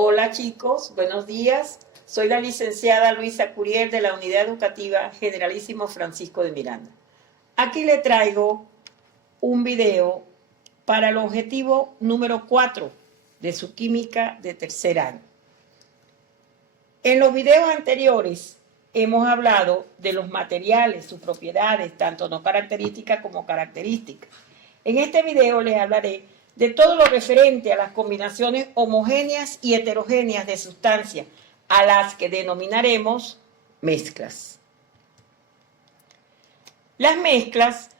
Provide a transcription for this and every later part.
Hola chicos, buenos días. Soy la licenciada Luisa Curiel de la Unidad Educativa Generalísimo Francisco de Miranda. Aquí le traigo un video para el objetivo número 4 de su química de tercer año. En los videos anteriores hemos hablado de los materiales, sus propiedades, tanto no características como características. En este video les hablaré de todo lo referente a las combinaciones homogéneas y heterogéneas de sustancias, a las que denominaremos mezclas. Las mezclas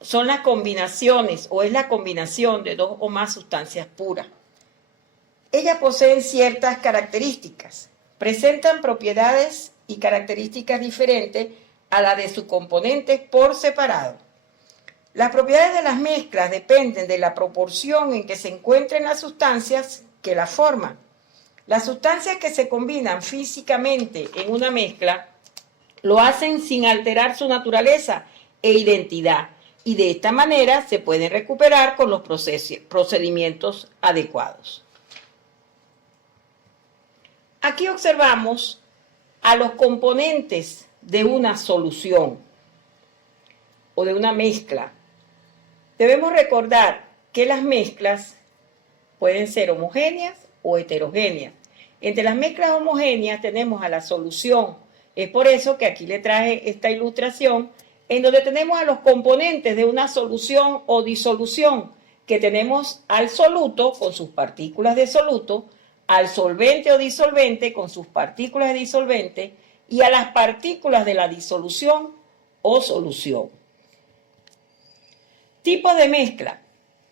son las combinaciones o es la combinación de dos o más sustancias puras. Ellas poseen ciertas características, presentan propiedades y características diferentes a las de sus componentes por separado. Las propiedades de las mezclas dependen de la proporción en que se encuentren las sustancias que las forman. Las sustancias que se combinan físicamente en una mezcla lo hacen sin alterar su naturaleza e identidad, y de esta manera se pueden recuperar con los procedimientos adecuados. Aquí observamos a los componentes de una solución o de una mezcla. Debemos recordar que las mezclas pueden ser homogéneas o heterogéneas. Entre las mezclas homogéneas tenemos a la solución. Es por eso que aquí le traje esta ilustración en donde tenemos a los componentes de una solución o disolución, que tenemos al soluto con sus partículas de soluto, al solvente o disolvente con sus partículas de disolvente y a las partículas de la disolución o solución. Tipos de mezcla.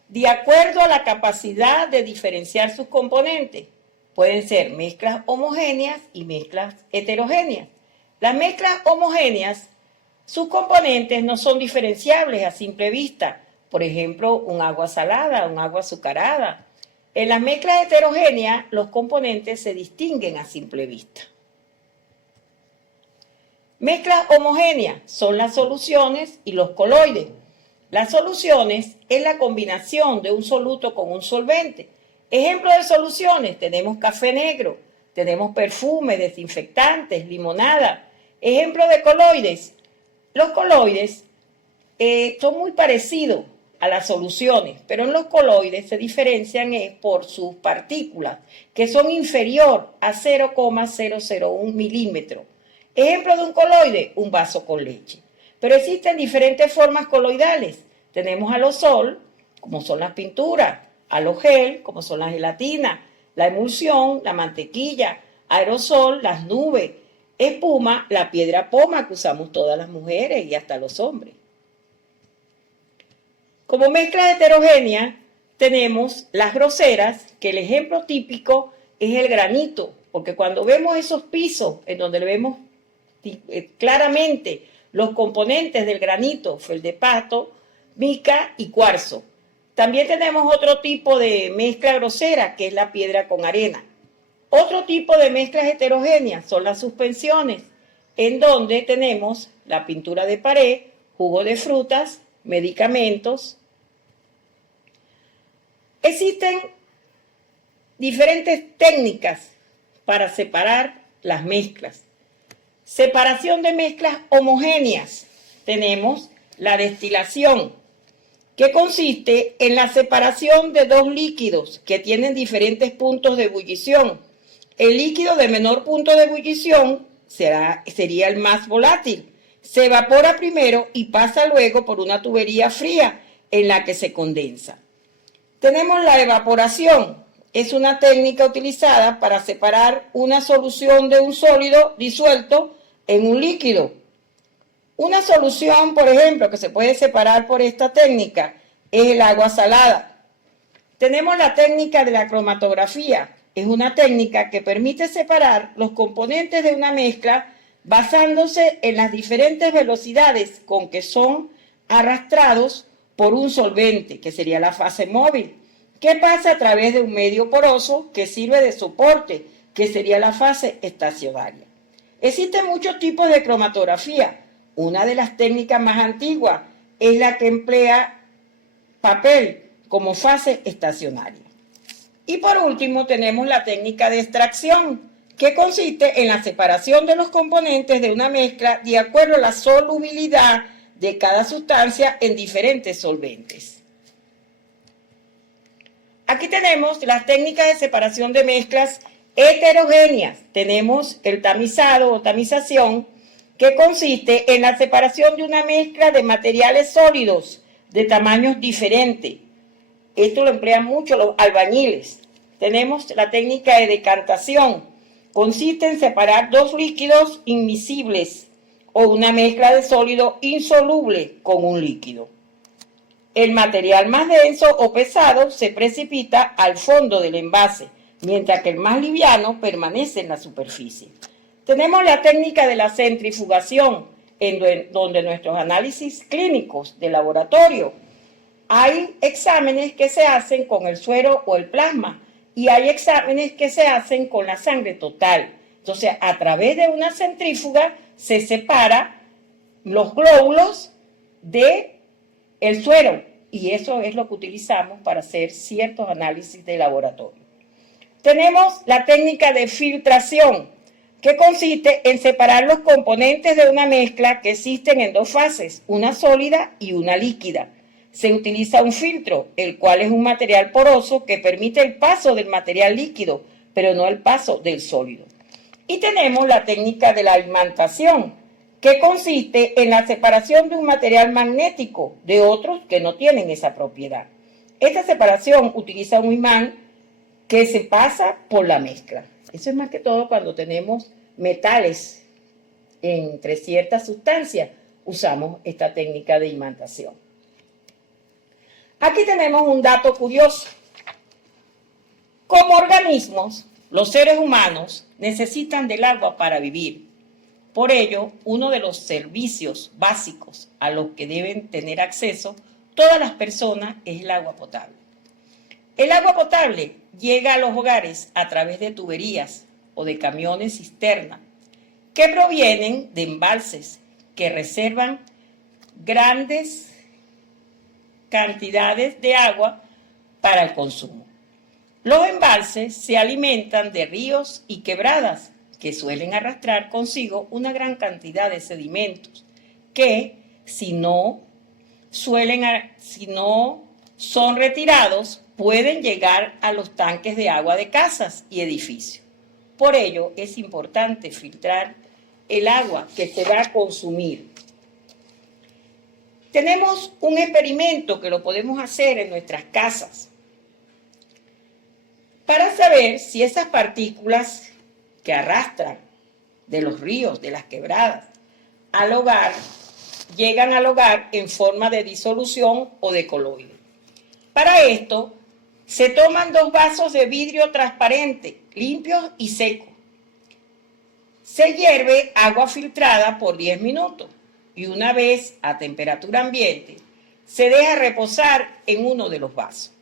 De acuerdo a la capacidad de diferenciar sus componentes, pueden ser mezclas homogéneas y mezclas heterogéneas. Las mezclas homogéneas, sus componentes no son diferenciables a simple vista. Por ejemplo, un agua salada, un agua azucarada. En las mezclas heterogéneas, los componentes se distinguen a simple vista. Mezclas homogéneas son las soluciones y los coloides. Las soluciones es la combinación de un soluto con un solvente. Ejemplos de soluciones, tenemos café negro, tenemos perfume, desinfectantes, limonada. Ejemplos de coloides. Los coloides son muy parecidos a las soluciones, pero en los coloides se diferencian por sus partículas, que son inferior a 0,001 milímetros. Ejemplo de un coloide, un vaso con leche. Pero existen diferentes formas coloidales. Tenemos aerosol, como son las pinturas, alogel, como son las gelatinas, la emulsión, la mantequilla, aerosol, las nubes, espuma, la piedra poma que usamos todas las mujeres y hasta los hombres. Como mezcla heterogénea tenemos las groseras, que el ejemplo típico es el granito, porque cuando vemos esos pisos en donde le vemos claramente los componentes del granito, feldspato, mica y cuarzo. También tenemos otro tipo de mezcla grosera, que es la piedra con arena. Otro tipo de mezclas heterogéneas son las suspensiones, en donde tenemos la pintura de pared, jugo de frutas, medicamentos. Existen diferentes técnicas para separar las mezclas. Separación de mezclas homogéneas. Tenemos la destilación, que consiste en la separación de dos líquidos que tienen diferentes puntos de ebullición. El líquido de menor punto de ebullición sería el más volátil. Se evapora primero y pasa luego por una tubería fría en la que se condensa. Tenemos la evaporación. Es una técnica utilizada para separar una solución de un sólido disuelto en un líquido. Una solución, por ejemplo, que se puede separar por esta técnica es el agua salada. Tenemos la técnica de la cromatografía. Es una técnica que permite separar los componentes de una mezcla basándose en las diferentes velocidades con que son arrastrados por un solvente, que sería la fase móvil, que pasa a través de un medio poroso que sirve de soporte, que sería la fase estacionaria. Existen muchos tipos de cromatografía. Una de las técnicas más antiguas es la que emplea papel como fase estacionaria. Y por último tenemos la técnica de extracción, que consiste en la separación de los componentes de una mezcla de acuerdo a la solubilidad de cada sustancia en diferentes solventes. Aquí tenemos las técnicas de separación de mezclas heterogéneas. Tenemos el tamizado o tamización, que consiste en la separación de una mezcla de materiales sólidos de tamaños diferentes. Esto lo emplean mucho los albañiles. Tenemos la técnica de decantación. Consiste en separar dos líquidos inmiscibles o una mezcla de sólido insoluble con un líquido. El material más denso o pesado se precipita al fondo del envase, mientras que el más liviano permanece en la superficie. Tenemos la técnica de la centrifugación, donde nuestros análisis clínicos de laboratorio hay exámenes que se hacen con el suero o el plasma y hay exámenes que se hacen con la sangre total. Entonces, a través de una centrífuga se separa los glóbulos del suero y eso es lo que utilizamos para hacer ciertos análisis de laboratorio. Tenemos la técnica de filtración, que consiste en separar los componentes de una mezcla que existen en dos fases, una sólida y una líquida. Se utiliza un filtro, el cual es un material poroso que permite el paso del material líquido, pero no el paso del sólido. Y tenemos la técnica de la imantación, que consiste en la separación de un material magnético de otros que no tienen esa propiedad. Esta separación utiliza un imán que se pasa por la mezcla. Eso es más que todo cuando tenemos metales entre ciertas sustancias, usamos esta técnica de imantación. Aquí tenemos un dato curioso. Como organismos, los seres humanos necesitan del agua para vivir. Por ello, uno de los servicios básicos a los que deben tener acceso todas las personas es el agua potable. El agua potable llega a los hogares a través de tuberías o de camiones cisterna que provienen de embalses que reservan grandes cantidades de agua para el consumo. Los embalses se alimentan de ríos y quebradas que suelen arrastrar consigo una gran cantidad de sedimentos que, si no son retirados, pueden llegar a los tanques de agua de casas y edificios. Por ello, es importante filtrar el agua que se va a consumir. Tenemos un experimento que lo podemos hacer en nuestras casas para saber si esas partículas que arrastran de los ríos, de las quebradas, al hogar, llegan al hogar en forma de disolución o de coloide. Para esto, se toman 2 vasos de vidrio transparente, limpios y secos. Se hierve agua filtrada por 10 minutos y una vez a temperatura ambiente, se deja reposar en uno de los vasos.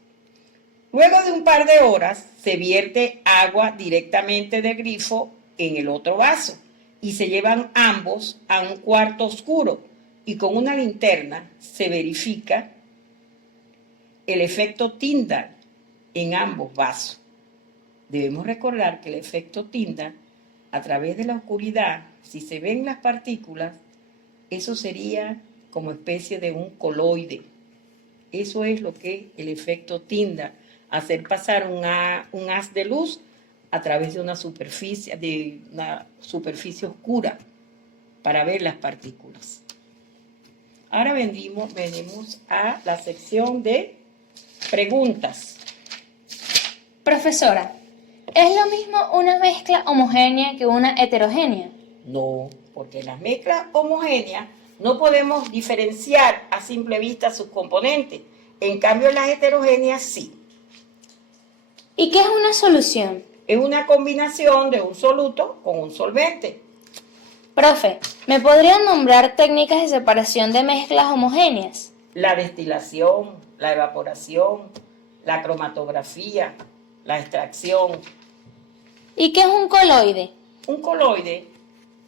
Luego de un par de horas, se vierte agua directamente del grifo en el otro vaso y se llevan ambos a un cuarto oscuro y con una linterna se verifica el efecto Tyndall en ambos vasos. Debemos recordar que el efecto Tyndall, a través de la oscuridad, si se ven las partículas, eso sería como especie de un coloide. Eso es lo que es el efecto Tyndall, hacer pasar un haz de luz a través de una superficie oscura para ver las partículas. Ahora venimos a la sección de preguntas. Profesora, ¿es lo mismo una mezcla homogénea que una heterogénea? No, porque en las mezclas homogéneas no podemos diferenciar a simple vista sus componentes. En cambio, en las heterogéneas sí. ¿Y qué es una solución? Es una combinación de un soluto con un solvente. Profe, ¿me podrían nombrar técnicas de separación de mezclas homogéneas? La destilación, la evaporación, la cromatografía, la extracción. ¿Y qué es un coloide? Un coloide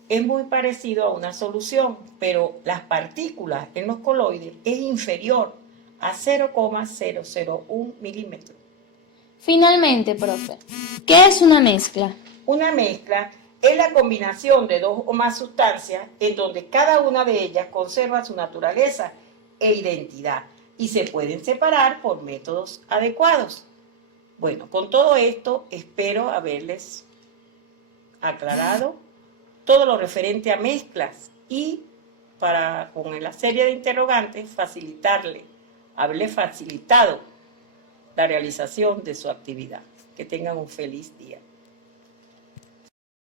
es muy parecido a una solución, pero las partículas en los coloides es inferior a 0,001 milímetros. Finalmente, profe, ¿qué es una mezcla? Una mezcla es la combinación de dos o más sustancias en donde cada una de ellas conserva su naturaleza e identidad y se pueden separar por métodos adecuados. Bueno, con todo esto espero haberles aclarado todo lo referente a mezclas y para con la serie de interrogantes haberle facilitado la realización de su actividad. Que tengan un feliz día.